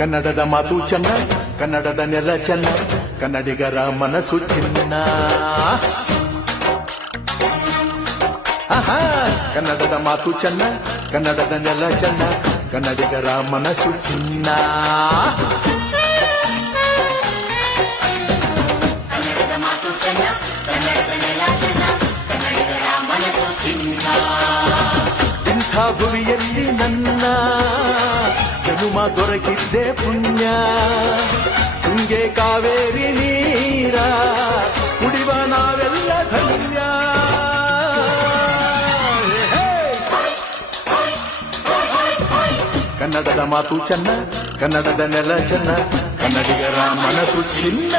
ಕನ್ನಡದ ಮಾತು ಚೆನ್ನ, ಕನ್ನಡದ ನೆಲ ಚೆನ್ನ, ಕನ್ನಡಿಗರ ಮನಸ್ಸು ಚಿನ್ನ. ಆಹಾ, ಕನ್ನಡದ ಮಾತು ಚೆನ್ನ, ಕನ್ನಡದ ನೆಲ ಚೆನ್ನ, ಕನ್ನಡಿಗರ ಮನಸ್ಸು ಚಿನ್ನ. ಕನ್ನಡದ ಮಾತು ಚೆನ್ನ, ಕನ್ನಡದ ನೆಲ ಚೆನ್ನ, ಕನ್ನಡಿಗರ ಮನಸ್ಸು ಚಿನ್ನ. ಇಂಥ ಭುವಿಯಲ್ಲಿ ನನ್ನ ಜನುಮ ದೊರಕಿದ್ದೆ ಪುಣ್ಯ. ತುಂಗೆ ಕಾವೇರಿ ನೀರ ಕುಡಿವ ನಾವೆಲ್ಲ ಧನ್ಯ. ಕನ್ನಡದ ಮಾತು ಚೆನ್ನ, ಕನ್ನಡದ ನೆಲ ಚೆನ್ನ, ಕನ್ನಡಿಗರ ಮನಸ್ಸು ಚಿನ್ನ.